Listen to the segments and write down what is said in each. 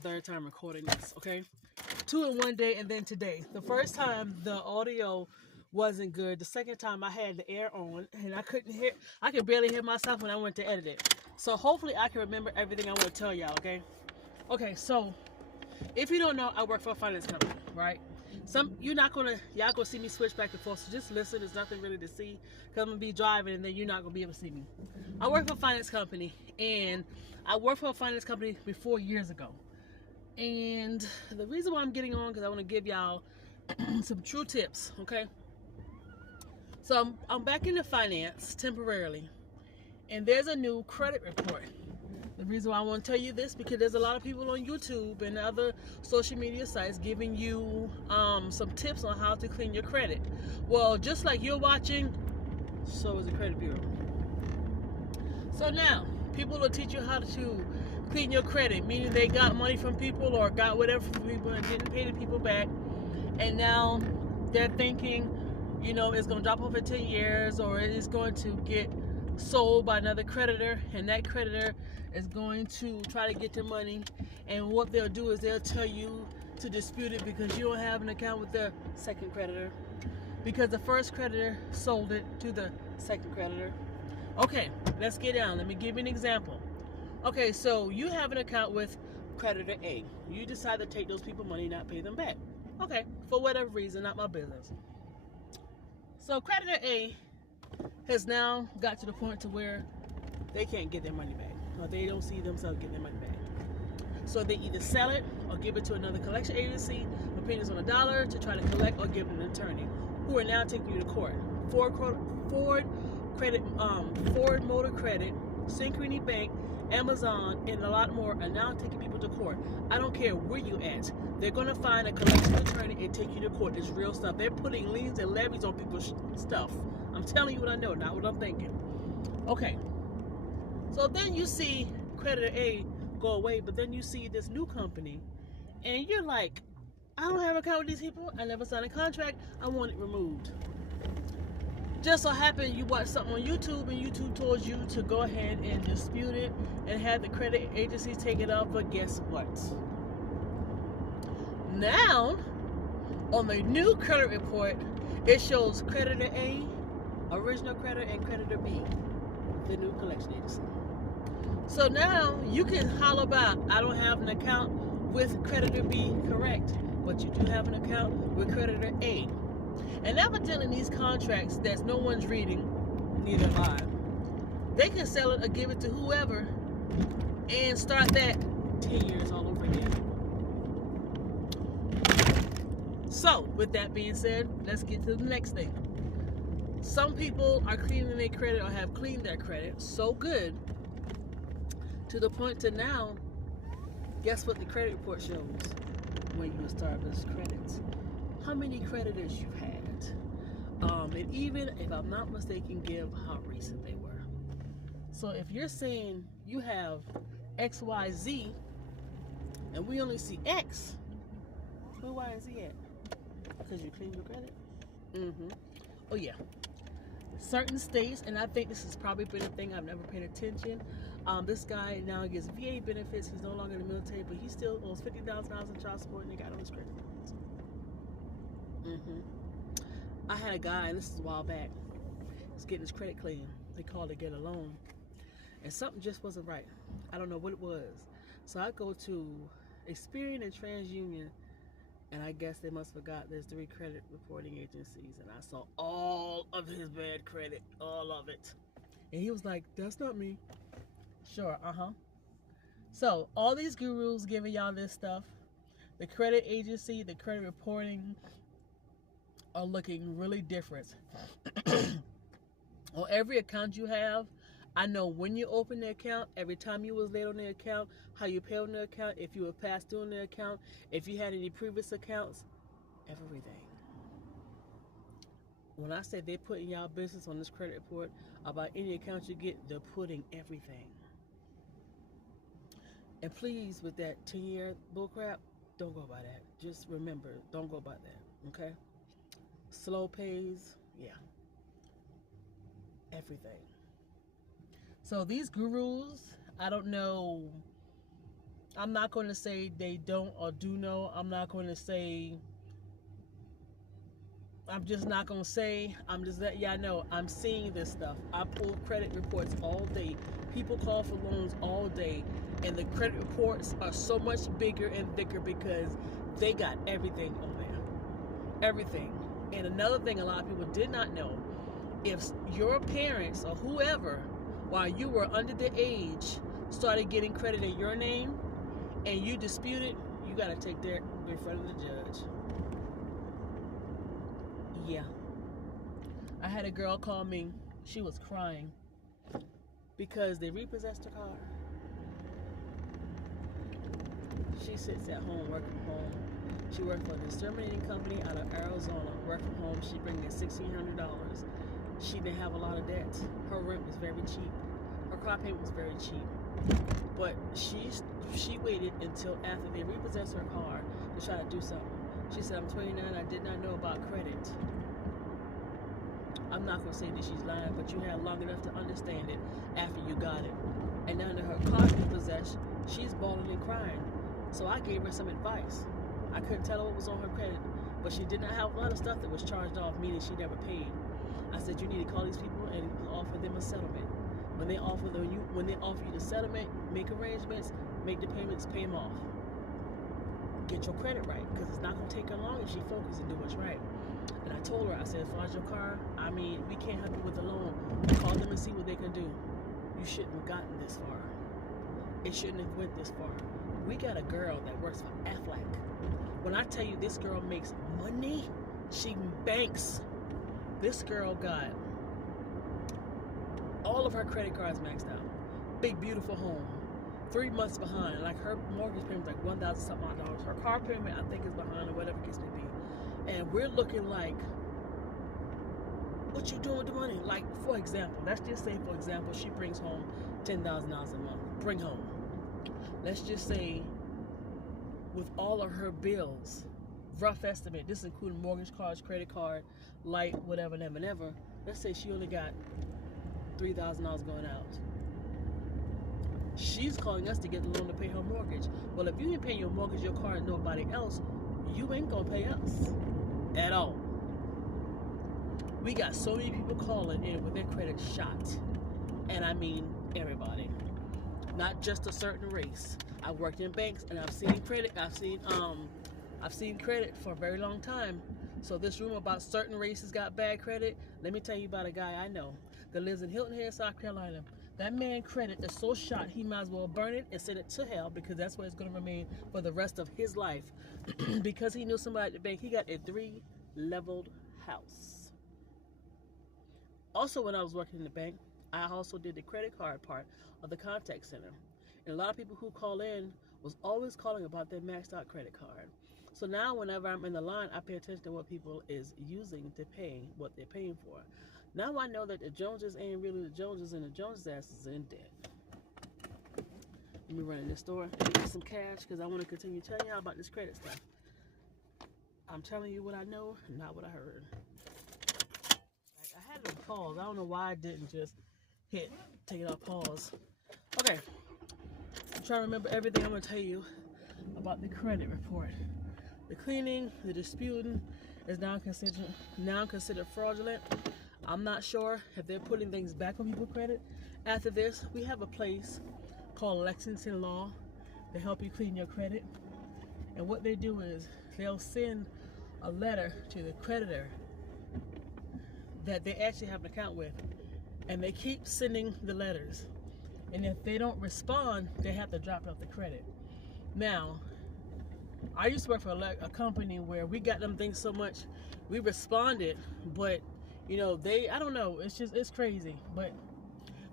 third time recording this, okay? 2 in one day, and then today. The first time the audio wasn't good. The second time I had the air on and I could barely hear myself when I went to edit it. So hopefully I can remember everything I want to tell y'all, okay? Okay, so if you don't know, I work for a finance company, right? Y'all gonna see me switch back and forth, so just listen. There's nothing really to see, because I'm gonna be driving and then you're not gonna be able to see me. I work for a finance company, and I worked for a finance company before years ago. And the reason why I'm getting on, because I want to give y'all some true tips, okay? So I'm back into finance temporarily, and there's a new credit report. The reason why I want to tell you this, because there's a lot of people on YouTube and other social media sites giving you some tips on how to clean your credit. Well, just like you're watching, so is the credit bureau. So now, people will teach you how to clean your credit, meaning they got money from people or got whatever from people and didn't pay the people back. And now they're thinking, you know, it's going to drop off in 10 years, or it is going to get sold by another creditor, and that creditor is going to try to get their money. And what they'll do is they'll tell you to dispute it because you don't have an account with the second creditor, because the first creditor sold it to the second creditor. Okay, let's get down. Let me give you an example. Okay, so you have an account with creditor A. You decide to take those people money, not pay them back. Okay, for whatever reason, not my business. So creditor A has now got to the point to where they can't get their money back, or they don't see themselves getting their money back. So they either sell it or give it to another collection agency for pennies on a dollar to try to collect, or give it to an attorney, who are now taking you to court. Ford Motor Credit, Synchrony Bank, Amazon, and a lot more are now taking people to court. I don't care where you at. They're going to find a collection attorney and take you to court. It's real stuff. They're putting liens and levies on people's stuff. I'm telling you what I know, not what I'm thinking. Okay. So then you see creditor A go away, but then you see this new company, and you're like, I don't have an account with these people. I never signed a contract. I want it removed. Just so happened you watched something on YouTube, and YouTube told you to go ahead and dispute it and have the credit agency take it up. But guess what? Now, on the new credit report, it shows creditor A, original creditor, and creditor B, the new collection agency. So now you can holler about, I don't have an account with creditor B, correct, but you do have an account with creditor A. And evidently in these contracts that no one's reading, neither am I, they can sell it or give it to whoever and start that 10 years all over again. So, with that being said, let's get to the next thing. Some people are cleaning their credit, or have cleaned their credit so good to the point to now, guess what the credit report shows when you establish credits? How many creditors you've had. And even, if I'm not mistaken, give how recent they were. So if you're saying you have XYZ and we only see X, where Y and Z at? Because you cleaned your credit? Oh yeah. Certain states, and I think this has probably been a thing I've never paid attention. This guy now gets VA benefits. He's no longer in the military, but he still owes $50,000 in child support, and they got on his credit cards. I had a guy, and this is a while back, was getting his credit clean. They called to get a loan, and something just wasn't right. I don't know what it was. So I go to Experian and TransUnion, and I guess they must have forgot there's 3 credit reporting agencies, and I saw all of his bad credit, all of it. And he was like, that's not me. Sure, So all these gurus giving y'all this stuff, the credit agency, the credit reporting, are looking really different. On every account you have, I know when you open the account, every time you was late on the account, how you pay on the account, if you were past due on the account, if you had any previous accounts, everything. When I say they putting y'all business on this credit report about any account you get, they're putting everything. And please, with that 10-year bullcrap, don't go by that. Just remember, don't go by that, okay? Slow pays, yeah. Everything. So these gurus, I don't know I'm not going to say they don't or do know. I'm not going to say, I'm just not going to say, I'm just letting y'all know I'm seeing this stuff. I pull credit reports all day. People call for loans all day. And the credit reports are so much bigger and thicker because they got everything on there. Everything. And another thing a lot of people did not know, if your parents or whoever, while you were under the age, started getting credit in your name and you dispute it, you got to take that in front of the judge. Yeah. I had a girl call me. She was crying because they repossessed her car. She sits at home, work from home. She worked for an exterminating company out of Arizona, work from home. She bring in $1,600. She didn't have a lot of debt. Her rent was very cheap. Her car payment was very cheap. But she waited until after they repossessed her car to try to do something. She said, I'm 29, I did not know about credit. I'm not going to say that she's lying, but you had long enough to understand it after you got it. And now that her car's repossessed, she's bawling and crying. So I gave her some advice. I couldn't tell her what was on her credit, but she did not have a lot of stuff that was charged off, meaning she never paid. I said, you need to call these people and offer them a settlement. When they offer you the settlement, make arrangements, make the payments, pay them off. Get your credit right, because it's not going to take her long if she focuses and do what's right. And I told her, I said, as far as your car, I mean, we can't help you with the loan. Call them and see what they can do. You shouldn't have gotten this far. It shouldn't have went this far. We got a girl that works for FYI. When I tell you this girl makes money, she banks. This girl got all of her credit cards maxed out. Big, beautiful home. 3 months behind. Like her mortgage payment was like $1,000 something dollars. Her car payment, I think, is behind or whatever the case may be. And we're looking like, what you doing with the money? Like, for example, let's just say, for example, she brings home $10,000 a month. Bring home. Let's just say, with all of her bills, rough estimate, this including mortgage cards, credit card, light, whatever, never. Let's say she only got $3,000 going out. She's calling us to get the loan to pay her mortgage. Well, if you ain't paying your mortgage, your car, and nobody else, you ain't gonna pay us at all. We got so many people calling in with their credit shot, and I mean everybody, not just a certain race. I've worked in banks and I've seen credit. I've seen credit for a very long time. So this rumor about certain races got bad credit, let me tell you about a guy I know that lives in Hilton Head, South Carolina. That man credit is so shot he might as well burn it and send it to hell, because that's where it's going to remain for the rest of his life. Because he knew somebody at the bank, he got a 3-leveled house. Also, when I was working in the bank, I also did the credit card part of the contact center. And a lot of people who call in was always calling about their maxed out credit card. So now whenever I'm in the line, I pay attention to what people is using to pay what they're paying for. Now I know that the Joneses ain't really the Joneses, and the Joneses' ass is in debt. Let me run in this store, get some cash, because I want to continue telling y'all about this credit stuff. I'm telling you what I know, not what I heard. Like, I had to pause. I don't know why I didn't just take it off pause. Okay. I'm trying to remember everything I'm going to tell you about the credit report. The cleaning, the disputing is now considered fraudulent. I'm not sure if they're putting things back on people's credit. After this, we have a place called Lexington Law to help you clean your credit. And what they do is they'll send a letter to the creditor that they actually have an account with. And they keep sending the letters. And if they don't respond, they have to drop out the credit. Now, I used to work for a company where we got them things so much, we responded, but you know, I don't know, it's crazy, but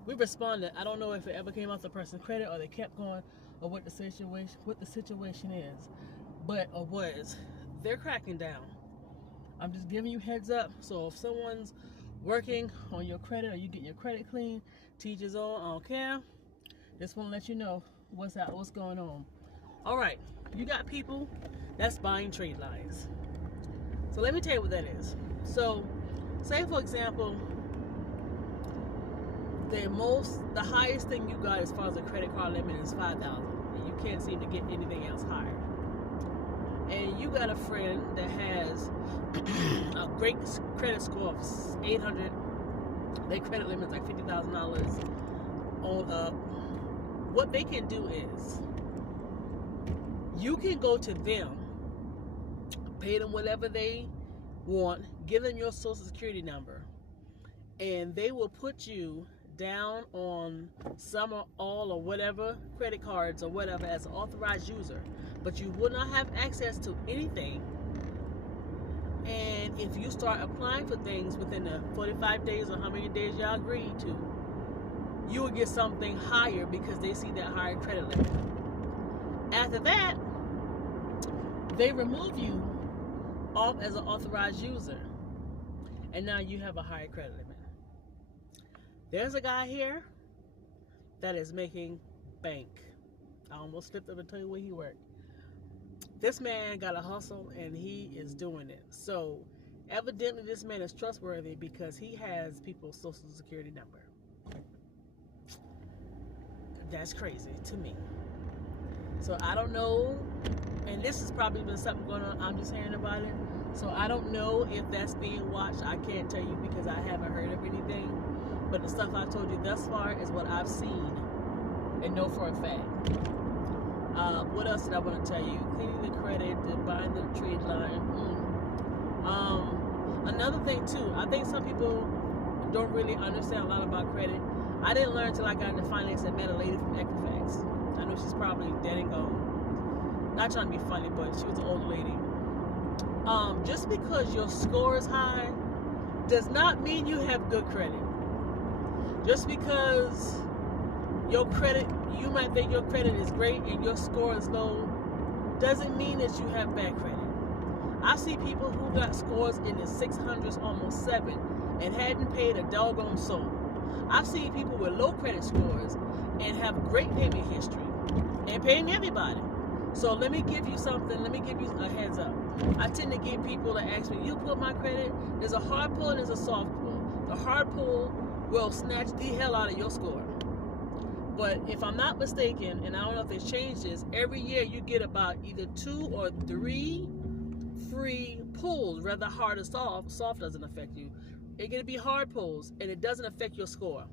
we responded. I don't know if it ever came off the person's credit or they kept going, or what the situation is, or was. They're cracking down. I'm just giving you heads up. So if someone's working on your credit or you get your credit clean, teachers on, I don't care. Just want to let you know what's going on. All right, you got people that's buying trade lies. So let me tell you what that is. So say, for example, the highest thing you got as far as a credit card limit is $5,000, and you can't seem to get anything else higher. And you got a friend that has a great credit score of 800. Their credit limit's like $50,000 on up. What they can do is, you can go to them, pay them whatever they want, give them your social security number, and they will put you down on some or all or whatever credit cards or whatever as an authorized user, but you will not have access to anything. And if you start applying for things within the 45 days or how many days y'all agreed to, you will get something higher because they see that higher credit limit. After that, they remove you off as an authorized user, and now you have a higher credit limit. There's a guy here that is making bank. I almost slipped up and tell you where he worked. This man got a hustle and he is doing it. So evidently this man is trustworthy because he has people's social security number. That's crazy to me. So I don't know, and this has probably been something going on, I'm just hearing about it. So I don't know if that's being watched. I can't tell you because I haven't heard of anything. But the stuff I've told you thus far is what I've seen and know for a fact. What else did I want to tell you? Cleaning the credit, buying the trade line. Another thing too, I think some people don't really understand a lot about credit. I didn't learn until I got into finance and met a lady from Equifax. I know she's probably dead and gone. Not trying to be funny, but she was an older lady. Just because your score is high does not mean you have good credit. Just because your credit, you might think your credit is great and your score is low, doesn't mean that you have bad credit. I see people who got scores in the 600s, almost 7, and hadn't paid a doggone soul. I've seen people with low credit scores and have great payment history and paying everybody. So let me give you something, let me give you a heads up. I tend to get people that ask me, you pull my credit? There's a hard pull and there's a soft pull. The hard pull will snatch the hell out of your score. But if I'm not mistaken, and I don't know if they've changed this, every year you get about either 2 or 3 free pulls, rather hard or soft. Soft doesn't affect you. It's going to be hard pulls, and it doesn't affect your score.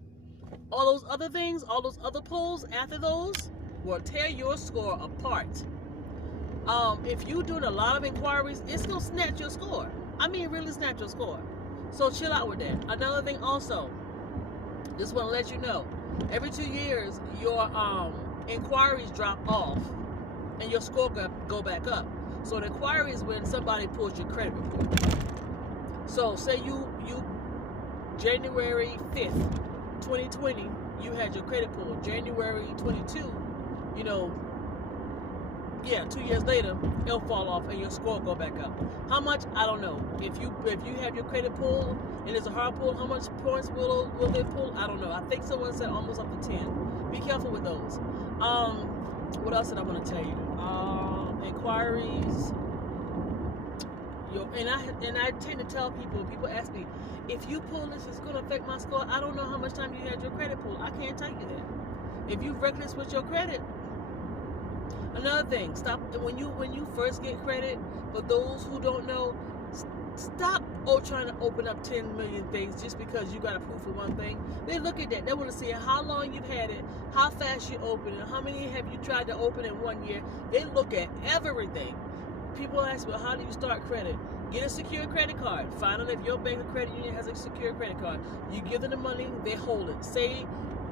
All those other things, all those other pulls after those will tear your score apart. If you're doing a lot of inquiries, it's going to snatch your score. I mean, really snatch your score. So chill out with that. Another thing also, just want to let you know, every 2 years, your inquiries drop off and your score go back up. So the inquiry is when somebody pulls your credit report. So say you January 5th, 2020, you had your credit pull. January 22, 2 years later, it'll fall off and your score go back up. How much? I don't know. If you have your credit pull and it's a hard pull, how much points will they pull? I don't know. I think someone said almost up to 10. Be careful with those. What else did I want to tell you? Inquiries. And I tend to tell people ask me, if you pull this, it's going to affect my score. I don't know how much time you had your credit pull. I can't tell you that. If you're reckless with your credit. Another thing, stop when you first get credit. For those who don't know, stop trying to open up 10 million things just because you got approved for one thing. They look at that. They want to see how long you've had it, how fast you open it, how many have you tried to open in 1 year. They look at everything. People ask, well, how do you start credit? Get a secure credit card. Find out if your bank or credit union has a secure credit card. You give them the money, they hold it. Say,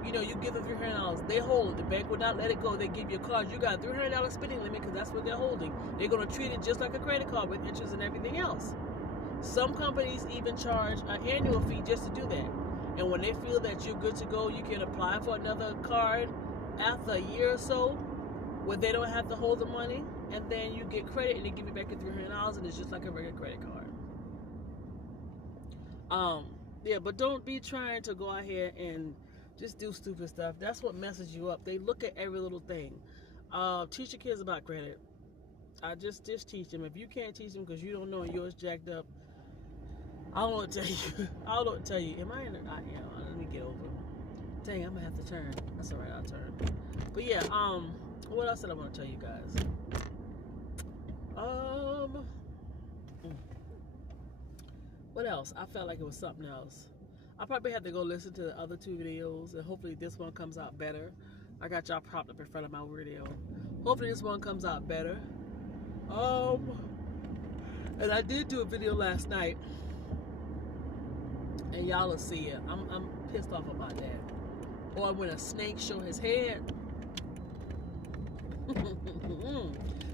you give them $300. They hold it. The bank will not let it go. They give you a card. You got a $300 spending limit because that's what they're holding. They're going to treat it just like a credit card with interest and everything else. Some companies even charge an annual fee just to do that. And when they feel that you're good to go, you can apply for another card after a year or so where they don't have to hold the money. And then you get credit and they give you back your $300 and it's just like a regular credit card. Yeah, but don't be trying to go out here and just do stupid stuff. That's what messes you up. They look at every little thing. Teach your kids about credit. I just teach them. If you can't teach them because you don't know and yours jacked up, I don't know what to tell you. I don't know what to tell you. Am I in it? Let me get over. Dang, I'm gonna have to turn. That's alright, I'll turn. But yeah, What else did I want to tell you guys? What else? I felt like it was something else. I probably have to go listen to the other two videos, and hopefully this one comes out better. I got y'all propped up in front of my video. Hopefully this one comes out better. And I did do a video last night, and y'all will see it. I'm pissed off about that. Or when a snake show his head.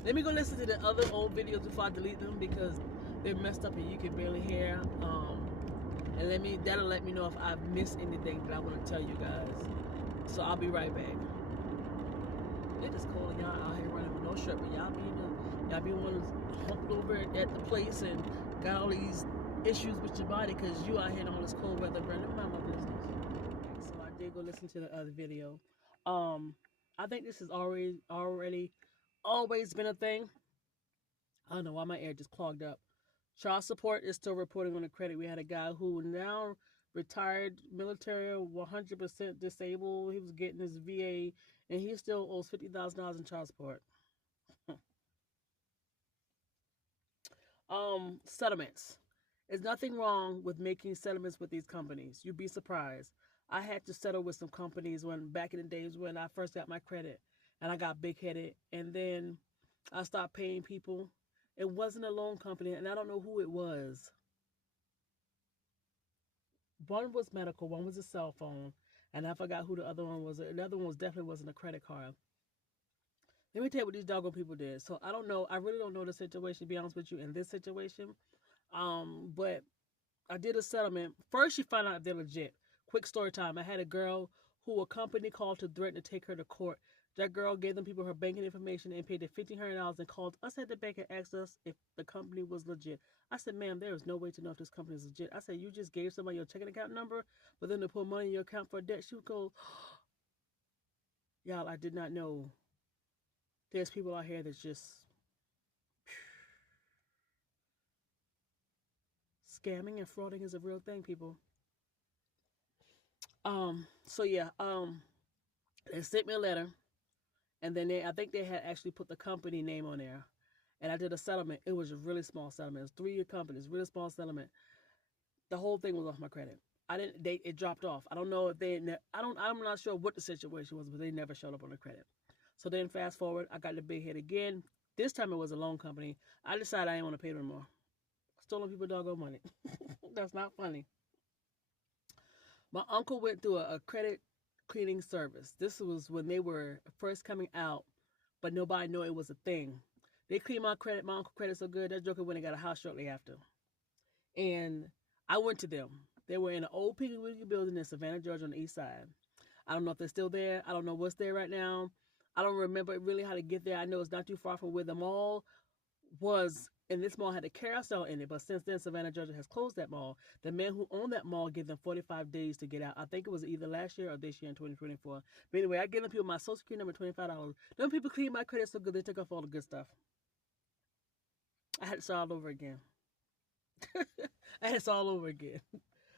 Let me go listen to the other old videos before I delete them because they're messed up and you can barely hear. And that'll let me know if I've missed anything that I want to tell you guys. So I'll be right back. It is cold and y'all out here running with no shirt, but y'all be one humped over at the place and got all these issues with your body because you out here in all this cold weather. Never mind my business. So I did go listen to the other video. I think this has always been a thing. I don't know why my air just clogged up. Child support is still reporting on the credit. We had a guy who now retired military, 100% disabled. He was getting his VA, and he still owes $50,000 in child support. Settlements. There's nothing wrong with making settlements with these companies. You'd be surprised. I had to settle with some companies back in the days when I first got my credit, and I got big-headed, and then I stopped paying people. It wasn't a loan company, and I don't know who it was. One was medical, one was a cell phone, and I forgot who the other one was. The other one definitely wasn't a credit card. Let me tell you what these doggone people did. So I don't know. I really don't know the situation, to be honest with you, in this situation. But I did a settlement. First, you find out if they're legit. Quick story time. I had a girl who a company called to threaten to take her to court. That girl gave them people her banking information and paid them $1,500 and called us at the bank and asked us if the company was legit. I said, ma'am, there is no way to know if this company is legit. I said, you just gave somebody your checking account number, but then to put money in your account for a debt. She would go, y'all, I did not know. There's people out here that's just scamming and frauding is a real thing, people. So yeah, they sent me a letter. And then I think they had actually put the company name on there. And I did a settlement. It was a really small settlement. It was 3-year companies, really small settlement. The whole thing was off my credit. It dropped off. I don't know if I'm not sure what the situation was, but they never showed up on the credit. So then fast forward, I got the big hit again. This time it was a loan company. I decided I didn't want to pay them anymore. Stolen people doggone money. That's not funny. My uncle went through a credit cleaning service. This was when they were first coming out, but nobody knew it was a thing. They cleaned my credit, my uncle credit so good, that joker went and got a house shortly after. And I went to them. They were in an old Piggy Wiggy building in Savannah, Georgia on the east side. I don't know if they're still there. I don't know what's there right now. I don't remember really how to get there. I know it's not too far from where the mall was, and this mall had a carousel in it, but since then Savannah, Georgia has closed that mall. The man who owned that mall gave them 45 days to get out. I think it was either last year or this year in 2024. But anyway, I gave them people my social security number, $25. Them people cleaned my credit so good they took off all the good stuff. I had to start all over again. I had to start all over again.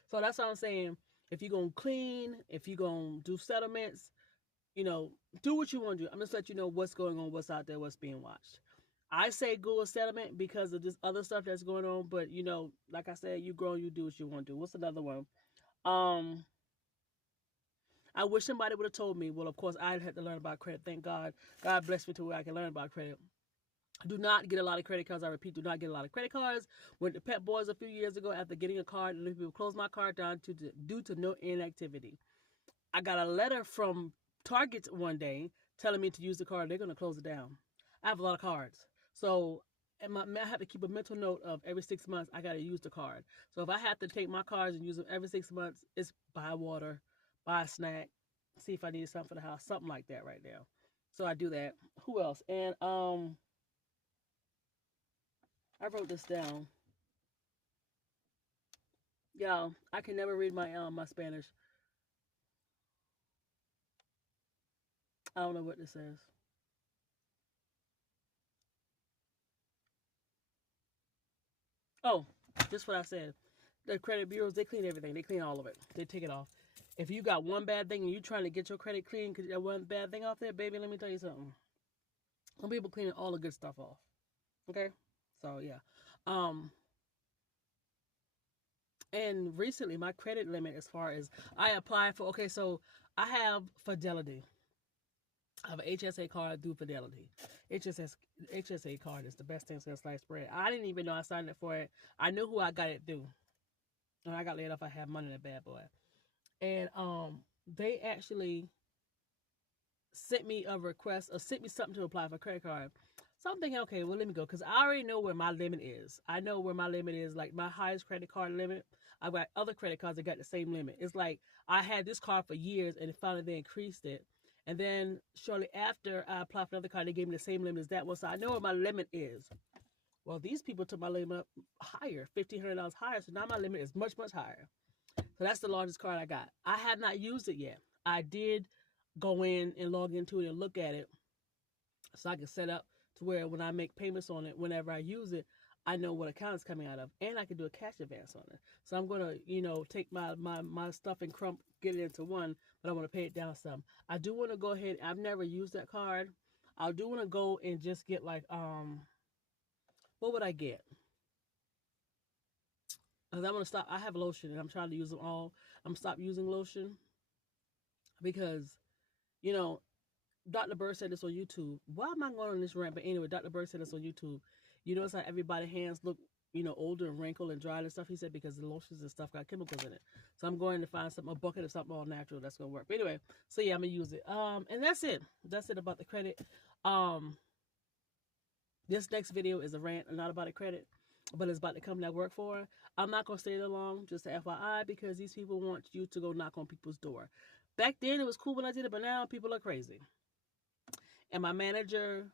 So that's what I'm saying. If you're going to clean, if you're going to do settlements, do what you want to do. I'm just letting you know what's going on, what's out there, what's being watched. I say go a settlement because of this other stuff that's going on, but like I said, you grow, you do what you want to do. What's another one? I wish somebody would have told me. Well, of course, I had to learn about credit. Thank God. God blessed me to where I can learn about credit. Do not get a lot of credit cards. I repeat, do not get a lot of credit cards. Went to Pep Boys a few years ago after getting a card, and people closed my card down due to no inactivity. I got a letter from Target one day telling me to use the card. They're going to close it down. I have a lot of cards. So I have to keep a mental note of every 6 months I got to use the card. So if I have to take my cards and use them every 6 months, it's buy water, buy a snack, see if I need something for the house, something like that right now. So I do that. Who else? And I wrote this down. Y'all, I can never read my Spanish. I don't know what this says. Oh, just what I said. The credit bureaus, they clean everything. They clean all of it. They take it off. If you got one bad thing and you're trying to get your credit clean because you got one bad thing off there, baby, let me tell you something. Some people cleaning all the good stuff off. Okay, so yeah. Um, and recently my credit limit, as far as I applied for. Okay, so I have Fidelity. I have an HSA card through Fidelity. HSA card is the best thing since sliced bread. I didn't even know I signed up for it. I knew who I got it through. When I got laid off, I had money in a bad boy. And they actually sent me a request or sent me something to apply for a credit card. So I'm thinking, okay, well, let me go, because I already know where my limit is. I know where my limit is, like my highest credit card limit. I've got other credit cards that got the same limit. It's like I had this card for years, and finally they increased it. And then shortly after I applied for another card, they gave me the same limit as that one. So I know what my limit is. Well, these people took my limit up higher, $1,500 higher. So now my limit is much, much higher. So that's the largest card I got. I have not used it yet. I did go in and log into it and look at it so I can set up to where when I make payments on it, whenever I use it, I know what account it's coming out of, and I can do a cash advance on it. So I'm going to, take my stuff and get it into one, but I want to pay it down some. I do want to go ahead. I've never used that card. I do want to go and just get like, what would I get? Because I'm going to stop. I have lotion, and I'm trying to use them all. I'm stop using lotion because, Dr. Bird said this on YouTube. Why am I going on this rant? But anyway, Dr. Bird said this on YouTube. You notice how everybody's hands look, older and wrinkled and dried and stuff? He said because the lotions and stuff got chemicals in it. So I'm going to find a bucket of something all natural that's going to work. But anyway, so yeah, I'm going to use it. And that's it. That's it about the credit. This next video is a rant, not about the credit, but it's about the company I work for. I'm not going to stay there long, just a FYI, because these people want you to go knock on people's door. Back then, it was cool when I did it, but now people are crazy. And my manager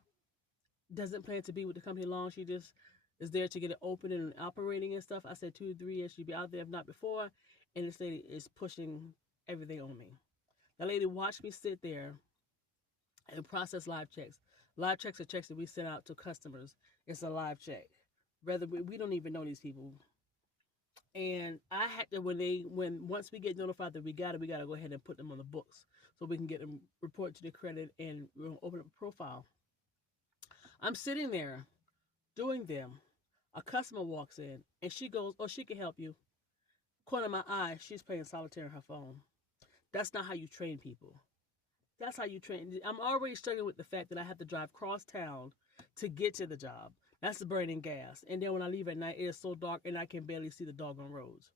doesn't plan to be with the company long. She just is there to get it open and operating and stuff. I said 2 to 3 years she'd be out there, if not before. And this lady is pushing everything on me. That lady watched me sit there and process live checks. Live checks are checks that we send out to customers. It's a live check. Rather, we don't even know these people. And I had to, once we get notified that we got to go ahead and put them on the books so we can get them report to the credit and open up a profile. I'm sitting there doing them. A customer walks in and she goes, "Oh, she can help you." Corner of my eye, she's playing solitaire on her phone. That's not how you train people. That's how you train. I'm already struggling with the fact that I have to drive cross town to get to the job. That's the burning gas. And then when I leave at night, it is so dark and I can barely see the doggone roads.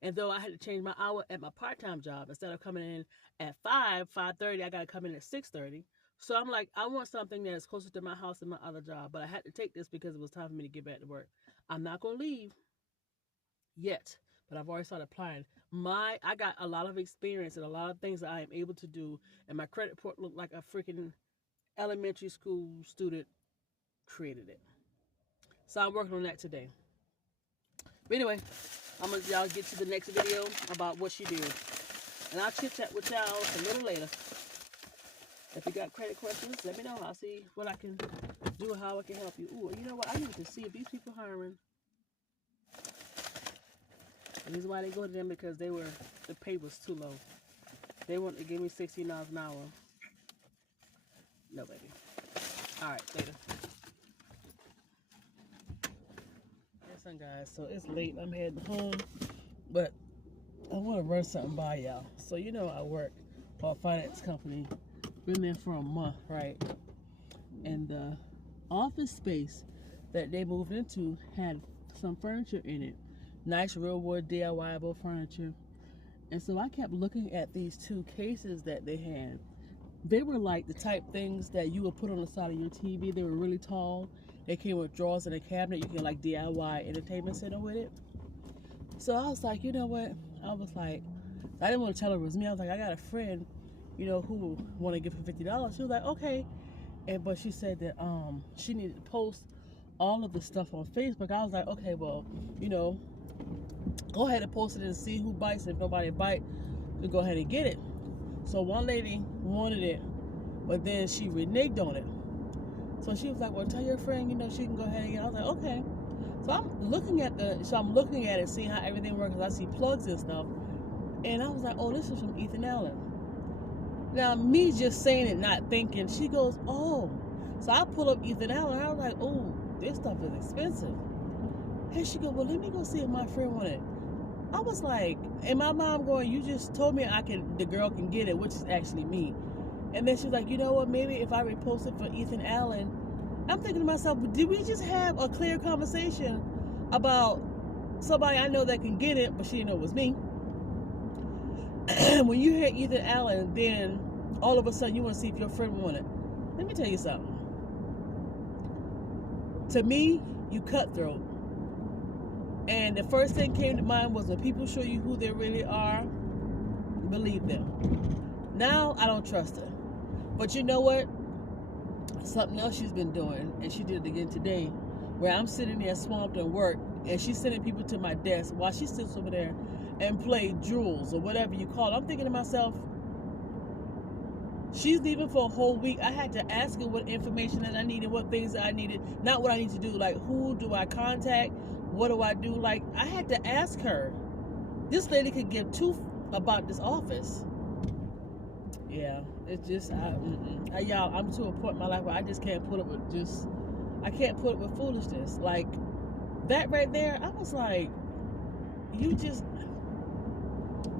And though I had to change my hour at my part-time job, instead of coming in at 5:30, I got to come in at 6:30. So I'm like, I want something that is closer to my house than my other job. But I had to take this because it was time for me to get back to work. I'm not going to leave yet, but I've already started applying. I got a lot of experience and a lot of things that I am able to do. And my credit report looked like a freaking elementary school student created it. So I'm working on that today. But anyway, y'all get to the next video about what she did. And I'll chit chat with y'all a little later. If you got credit questions, let me know. I'll see what I can do and how I can help you. Ooh, you know what? I need to see if these people hiring. And this is why they go to them, because the pay was too low. They want to give me $16 an hour. No, baby. All right, later. Listen, guys, so it's late. I'm heading home, but I want to run something by y'all. So I work for a finance company. Been there for a month, right? And the office space that they moved into had some furniture in it. Nice real wood DIY-able furniture. And so I kept looking at these 2 cases that they had. They were like the type things that you would put on the side of your TV. They were really tall. They came with drawers in a cabinet. You can like DIY entertainment center with it. So I was like, you know what? I didn't want to tell her it was me. I was like, I got a friend, who want to give her $50. She was like, okay. But she said that she needed to post all of the stuff on Facebook. I was like, okay, well, go ahead and post it and see who bites. If nobody bites, to go ahead and get it. So one lady wanted it, but then she reneged on it. So she was like, well, tell your friend, she can go ahead and get it. I was like, okay. So I'm looking at it, seeing how everything works. I see plugs and stuff. And I was like, oh, this is from Ethan Allen. Now, me just saying it, not thinking, she goes, oh, So I pull up Ethan Allen. I was like, oh, this stuff is expensive. And she go, well, let me go see if my friend want it. I was like, and my mom going, you just told me the girl can get it, which is actually me. And then she was like, you know what, maybe if I repost it for Ethan Allen. I'm thinking to myself, did we just have a clear conversation about somebody I know that can get it, but she didn't know it was me? When you hear Ethan Allen, then all of a sudden you want to see if your friend want it. Let me tell you something. To me, you cutthroat. And the first thing came to mind was when people show you who they really are, believe them. Now, I don't trust her. But you know what? Something else she's been doing, and she did it again today, where I'm sitting there swamped in work, and she's sending people to my desk while she sits over there and play jewels or whatever you call it. I'm thinking to myself, she's leaving for a whole week. I had to ask her what information that I needed, what things that I needed, not what I need to do, like who do I contact, what do I do? Like, I had to ask her. This lady could give two about this office. Yeah, it's just, y'all, I'm to a point in my life where I just can't put up with I can't put up with foolishness. Like, that right there, I was like,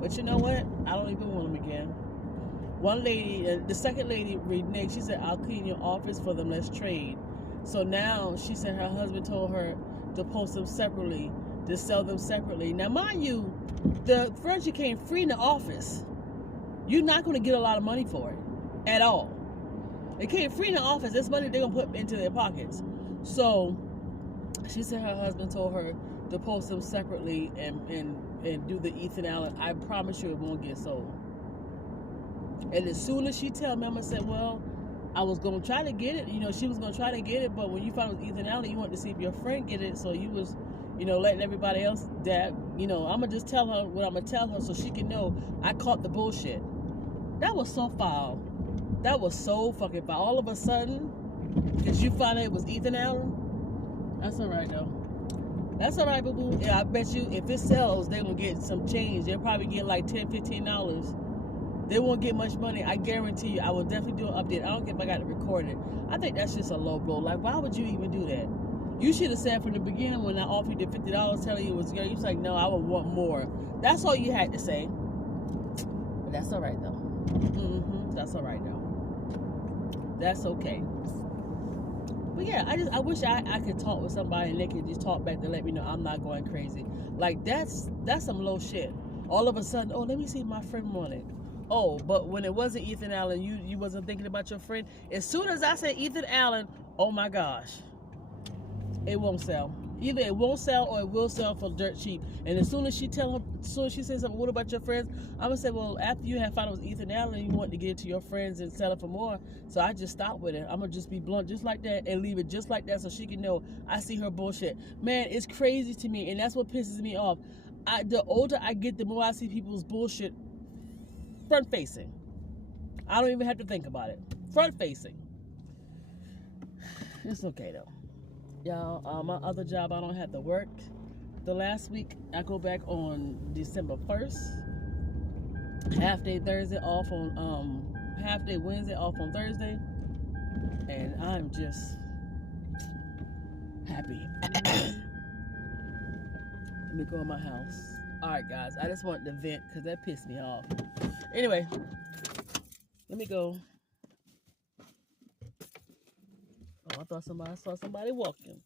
but you know what? I don't even want them again. One lady, the second lady, Renee, she said, I'll clean your office for them, let's trade. So now, she said her husband told her to post them separately, to sell them separately. Now, mind you, the furniture came free in the office. You're not going to get a lot of money for it at all. It came free in the office. This money they're going to put into their pockets. So she said her husband told her to post them separately and do the Ethan Allen. I promise you it won't get sold. And as soon as she tell me, I'm going to say, well, I was going to try to get it. You know, she was going to try to get it, but when you found it was Ethan Allen, you wanted to see if your friend get it, so you was, you know, letting everybody else that, you know, I'm going to just tell her what I'm going to tell her so she can know I caught the bullshit. That was so foul. That was so fucking foul. All of a sudden, because you found out it was Ethan Allen, that's all right, though. That's all right, boo-boo. Yeah, I bet you if it sells, they're going to get some change. They'll probably get like $10, $15. They won't get much money. I guarantee you, I will definitely do an update. I don't care if I got to record it. I think that's just a low blow. Like, why would you even do that? You should have said from the beginning when I offered you the $50 telling you it was good, you was like, no, I would want more. That's all you had to say. But that's all right, though. That's all right, though. That's okay. But yeah, I wish I could talk with somebody and they could just talk back to let me know I'm not going crazy. Like, that's some low shit. All of a sudden, oh, let me see if my friend wanted. Oh, but when it wasn't Ethan Allen, you wasn't thinking about your friend. As soon as I said Ethan Allen, oh my gosh, it won't sell. Either it won't sell or it will sell for dirt cheap. And as soon as she says something, what about your friends? I'm gonna say, well, after you have found it was Ethan Allen, you want to get it to your friends and sell it for more. So I just stopped with it. I'm gonna just be blunt just like that and leave it just like that so she can know I see her bullshit. Man, it's crazy to me, and that's what pisses me off. The older I get, the more I see people's bullshit front facing. I don't even have to think about it. Front facing. It's okay though. Y'all, my other job, I don't have to work. The last week, I go back on December 1st. Half day Thursday off on, half day Wednesday off on Thursday. And I'm just happy. Let me go in my house. Alright guys, I just wanted to vent because that pissed me off. Anyway, let me go. Oh, I saw somebody walking.